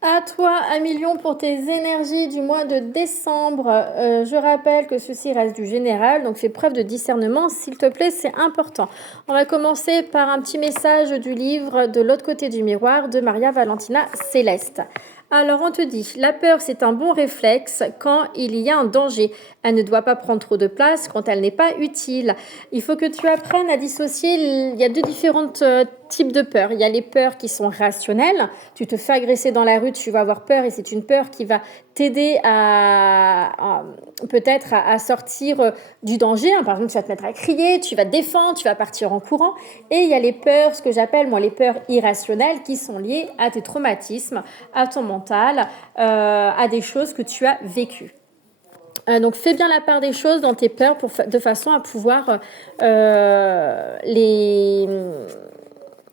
À toi, à million, pour tes énergies du mois de décembre. Je rappelle que ceci reste du général, donc fais preuve de discernement, s'il te plaît, c'est important. On va commencer par un petit message du livre De l'autre côté du miroir de Maria Valentina Céleste. Alors on te dit, la peur c'est un bon réflexe quand il y a un danger. Elle ne doit pas prendre trop de place quand elle n'est pas utile. Il faut que tu apprennes à dissocier, il y a deux différents types de peurs. Il y a les peurs qui sont rationnelles. Tu te fais agresser dans la rue, tu vas avoir peur et c'est une peur qui va t'aider peut-être à sortir du danger. Par exemple, tu vas te mettre à crier, tu vas te défendre, tu vas partir en courant. Et il y a les peurs, ce que j'appelle moi les peurs irrationnelles qui sont liées à tes traumatismes, à ton mental, à des choses que tu as vécues. Donc fais bien la part des choses dans tes peurs de façon à pouvoir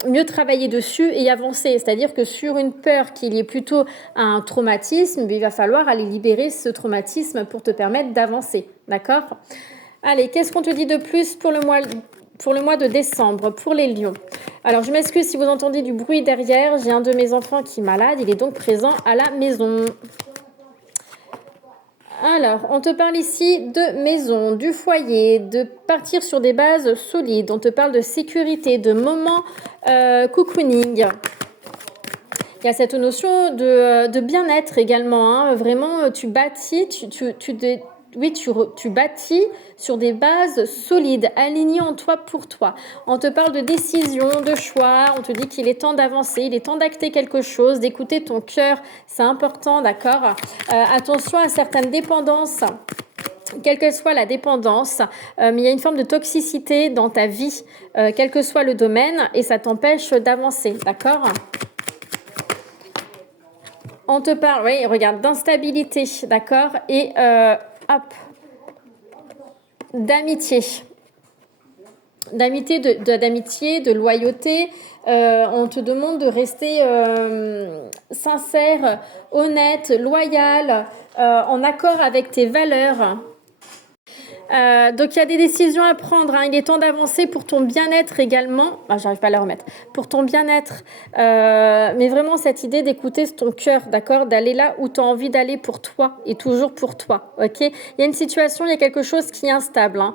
mieux travailler dessus et avancer. C'est-à-dire que sur une peur qui est liée plutôt à un traumatisme, il va falloir aller libérer ce traumatisme pour te permettre d'avancer. D'accord ? Allez, qu'est-ce qu'on te dit de plus pour le mois de décembre, pour les lions? Alors, je m'excuse si vous entendez du bruit derrière. J'ai un de mes enfants qui est malade. Il est donc présent à la maison. Alors, on te parle ici de maison, du foyer, de partir sur des bases solides. On te parle de sécurité, de moments cocooning. Il y a cette notion de bien-être également. Hein. Vraiment, tu bâtis, tu bâtis sur des bases solides, alignées en toi pour toi. On te parle de décision, de choix. On te dit qu'il est temps d'avancer, il est temps d'acter quelque chose, d'écouter ton cœur. C'est important, d'accord ? Attention à certaines dépendances. Quelle que soit la dépendance, il y a une forme de toxicité dans ta vie, quel que soit le domaine, et ça t'empêche d'avancer, d'accord ? On te parle, oui, regarde, d'instabilité, d'accord, et d'amitié. D'amitié, de loyauté. On te demande de rester sincère, honnête, loyal, en accord avec tes valeurs. Donc il y a des décisions à prendre, hein. Il est temps d'avancer pour ton bien-être également. J'arrive pas à la remettre. Pour ton bien-être, mais vraiment cette idée d'écouter ton cœur, d'accord, d'aller là où tu as envie d'aller pour toi et toujours pour toi, ok. Il y a une situation, il y a quelque chose qui est instable, hein.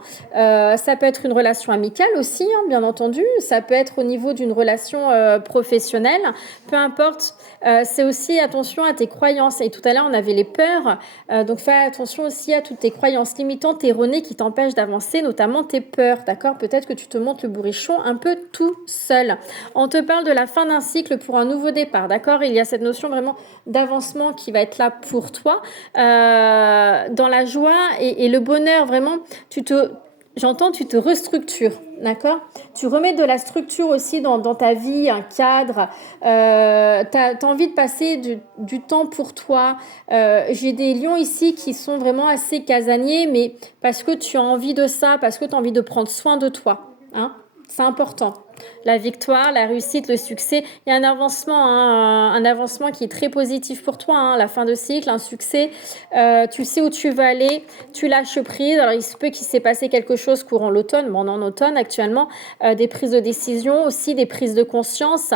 Ça peut être une relation amicale aussi, hein, bien entendu. Ça peut être au niveau d'une relation professionnelle, peu importe. C'est aussi attention à tes croyances. Et tout à l'heure, on avait les peurs. Donc, fais attention aussi à toutes tes croyances limitantes, erronées qui t'empêchent d'avancer, notamment tes peurs. D'accord ? Peut-être que tu te montes le bourrichon un peu tout seul. On te parle de la fin d'un cycle pour un nouveau départ. D'accord ? Il y a cette notion vraiment d'avancement qui va être là pour toi. Dans la joie et le bonheur, vraiment, tu te restructures, d'accord ? Tu remets de la structure aussi dans ta vie, un cadre. T'as envie de passer du temps pour toi. J'ai des lions ici qui sont vraiment assez casaniers, mais parce que tu as envie de ça, parce que tu as envie de prendre soin de toi. Hein ? C'est important. La victoire, la réussite, le succès, il y a un avancement qui est très positif pour toi, hein, la fin de cycle, un succès, tu sais où tu veux aller, tu lâches prise. Alors il se peut qu'il s'est passé quelque chose courant l'automne, on est en automne actuellement, des prises de décision, aussi des prises de conscience,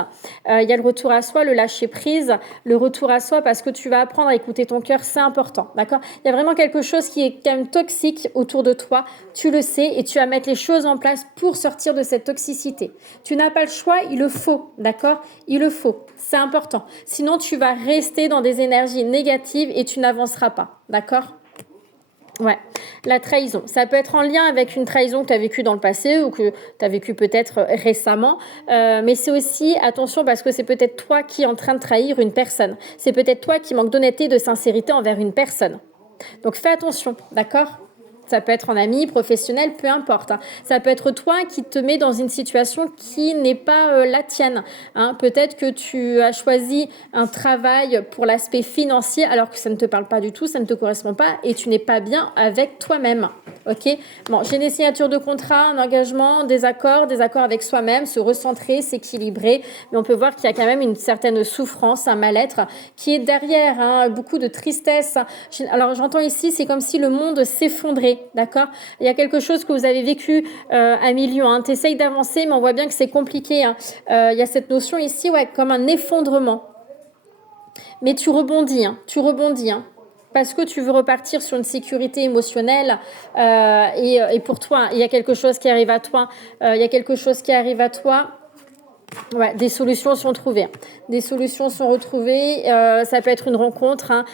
il y a le retour à soi, le lâcher prise, le retour à soi parce que tu vas apprendre à écouter ton cœur, c'est important, d'accord ? Il y a vraiment quelque chose qui est quand même toxique autour de toi, tu le sais, et tu vas mettre les choses en place pour sortir de cette toxicité. Tu n'as pas le choix, il le faut, d'accord ? Il le faut, c'est important. Sinon, tu vas rester dans des énergies négatives et tu n'avanceras pas, d'accord ? Ouais, la trahison. Ça peut être en lien avec une trahison que tu as vécue dans le passé ou que tu as vécue peut-être récemment. Mais c'est aussi, attention, parce que c'est peut-être toi qui es en train de trahir une personne. C'est peut-être toi qui manque d'honnêteté, de sincérité envers une personne. Donc fais attention, d'accord ? Ça peut être en ami, professionnel, peu importe. Hein. Ça peut être toi qui te mets dans une situation qui n'est pas la tienne. Hein. Peut-être que tu as choisi un travail pour l'aspect financier alors que ça ne te parle pas du tout, ça ne te correspond pas et tu n'es pas bien avec toi-même. Ok ? Bon, j'ai des signatures de contrat, un engagement, des accords avec soi-même, se recentrer, s'équilibrer. Mais on peut voir qu'il y a quand même une certaine souffrance, un mal-être qui est derrière, hein, beaucoup de tristesse. Alors j'entends ici, c'est comme si le monde s'effondrait, d'accord ? Il y a quelque chose que vous avez vécu à millions. Hein. Tu essayes d'avancer, mais on voit bien que c'est compliqué. Hein. Il y a cette notion ici, ouais, comme un effondrement. Mais tu rebondis, hein, parce que tu veux repartir sur une sécurité émotionnelle et pour toi, il y a quelque chose qui arrive à toi, Ouais, des solutions sont trouvées. Des solutions sont retrouvées. Ça peut être une rencontre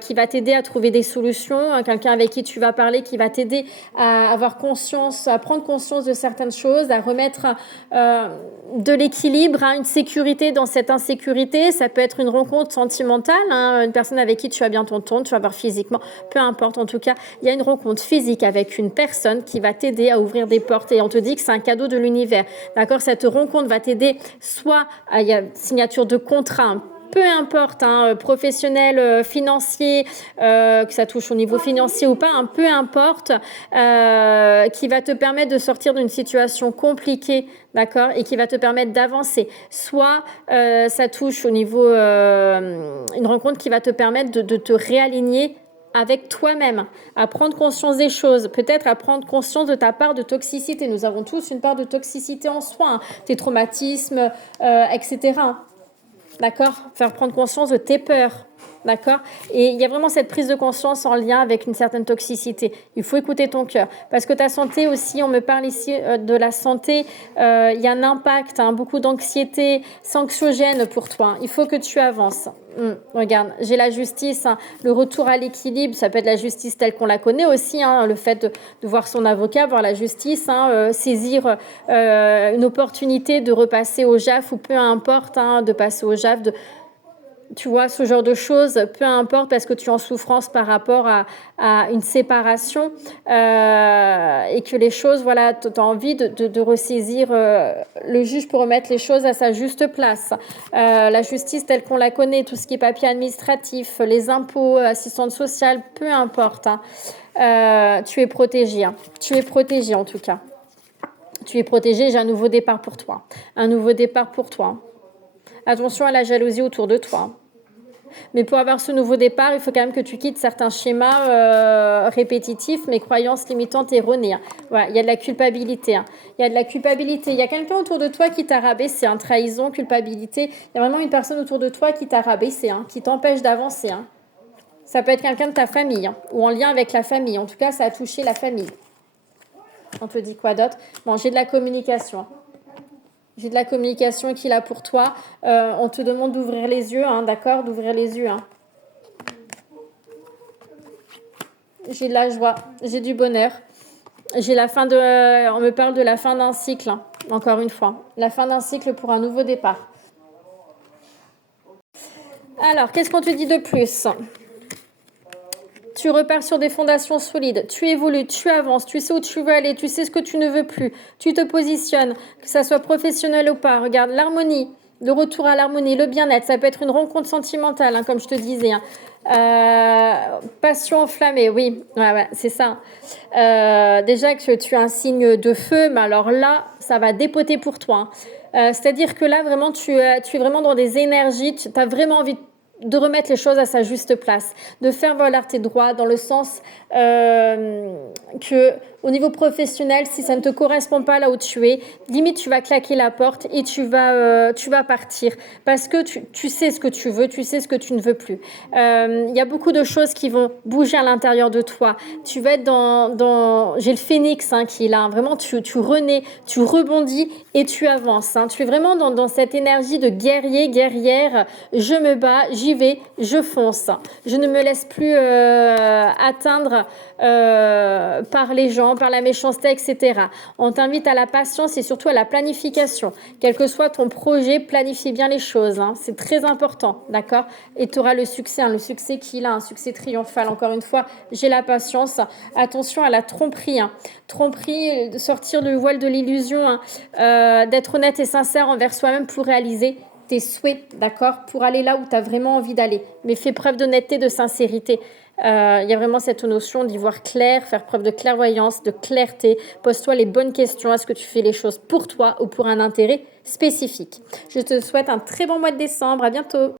qui va t'aider à trouver des solutions. Quelqu'un avec qui tu vas parler qui va t'aider à avoir conscience, à prendre conscience de certaines choses, à remettre de l'équilibre, une sécurité dans cette insécurité. Ça peut être une rencontre sentimentale, une personne avec qui tu vas bien t'entendre, tu vas voir physiquement, peu importe. En tout cas, il y a une rencontre physique avec une personne qui va t'aider à ouvrir des portes et on te dit que c'est un cadeau de l'univers. D'accord ? Cette rencontre va t'aider soit il y a signature de contrat, peu importe, professionnel, financier, que ça touche au niveau financier ou pas, peu importe, qui va te permettre de sortir d'une situation compliquée, d'accord, et qui va te permettre d'avancer. Soit ça touche au niveau, une rencontre qui va te permettre de te réaligner avec toi-même, à prendre conscience des choses, peut-être à prendre conscience de ta part de toxicité. Nous avons tous une part de toxicité en soi, tes traumatismes, etc. D'accord ? Faire prendre conscience de tes peurs. D'accord ? Et il y a vraiment cette prise de conscience en lien avec une certaine toxicité. Il faut écouter ton cœur. Parce que ta santé aussi, on me parle ici de la santé, il y a un impact, beaucoup d'anxiété, c'est anxiogène pour toi. Il faut que tu avances. Regarde, j'ai la justice, le retour à l'équilibre, ça peut être la justice telle qu'on la connaît aussi, le fait de voir son avocat, voir la justice, saisir une opportunité de repasser au JAF ou peu importe, de passer au JAF, tu vois, ce genre de choses, peu importe, parce que tu es en souffrance par rapport à une séparation et que les choses, voilà, tu as envie de ressaisir le juge pour remettre les choses à sa juste place. La justice telle qu'on la connaît, tout ce qui est papier administratif, les impôts, assistante sociale, peu importe. Tu es protégé. Tu es protégé en tout cas. Tu es protégé, j'ai un nouveau départ pour toi. Un nouveau départ pour toi. Attention à la jalousie autour de toi. Mais pour avoir ce nouveau départ, il faut quand même que tu quittes certains schémas répétitifs, mais croyances limitantes erronées. Voilà, il y a de la culpabilité. Il y a de la culpabilité. Il y a quelqu'un autour de toi qui t'a rabaissé. Trahison, culpabilité. Il y a vraiment une personne autour de toi qui t'a rabaissé, qui t'empêche d'avancer. Ça peut être quelqu'un de ta famille ou en lien avec la famille. En tout cas, ça a touché la famille. On te dit quoi d'autre ? Bon, j'ai de la communication. J'ai de la communication qui est là pour toi. On te demande d'ouvrir les yeux, d'accord ? D'ouvrir les yeux. J'ai de la joie, j'ai du bonheur. J'ai la fin de... on me parle de la fin d'un cycle, encore une fois. La fin d'un cycle pour un nouveau départ. Alors, qu'est-ce qu'on te dit de plus ? Tu repars sur des fondations solides, tu évolues, tu avances, tu sais où tu veux aller, tu sais ce que tu ne veux plus, tu te positionnes, que ça soit professionnel ou pas. Regarde, l'harmonie, le retour à l'harmonie, le bien-être, ça peut être une rencontre sentimentale, comme je te disais. Passion enflammée, oui, ouais, c'est ça. Déjà que tu as un signe de feu, mais alors là, ça va dépoter pour toi. C'est-à-dire que là, vraiment, tu es vraiment dans des énergies, tu as vraiment envie de remettre les choses à sa juste place, de faire valoir tes droits dans le sens que au niveau professionnel, si ça ne te correspond pas là où tu es, limite tu vas claquer la porte et tu vas partir parce que tu sais ce que tu veux, tu sais ce que tu ne veux plus. Il y a beaucoup de choses qui vont bouger à l'intérieur de toi. Tu vas être dans j'ai le phénix qui est là, vraiment tu renais, tu rebondis et tu avances. Tu es vraiment dans cette énergie de guerrier, guerrière, je me bats, j'y vais, je fonce. Je ne me laisse plus atteindre par les gens, par la méchanceté, etc. On t'invite à la patience et surtout à la planification. Quel que soit ton projet, planifie bien les choses. C'est très important, d'accord ? Et tu auras le succès qu'il a, un succès triomphal. Encore une fois, j'ai la patience. Attention à la tromperie. Tromperie, de sortir du voile de l'illusion, d'être honnête et sincère envers soi-même pour réaliser tes souhaits, d'accord, pour aller là où tu as vraiment envie d'aller. Mais fais preuve d'honnêteté, de sincérité. Il y a vraiment cette notion d'y voir clair, faire preuve de clairvoyance, de clarté. Pose-toi les bonnes questions. Est-ce que tu fais les choses pour toi ou pour un intérêt spécifique ? Je te souhaite un très bon mois de décembre. À bientôt.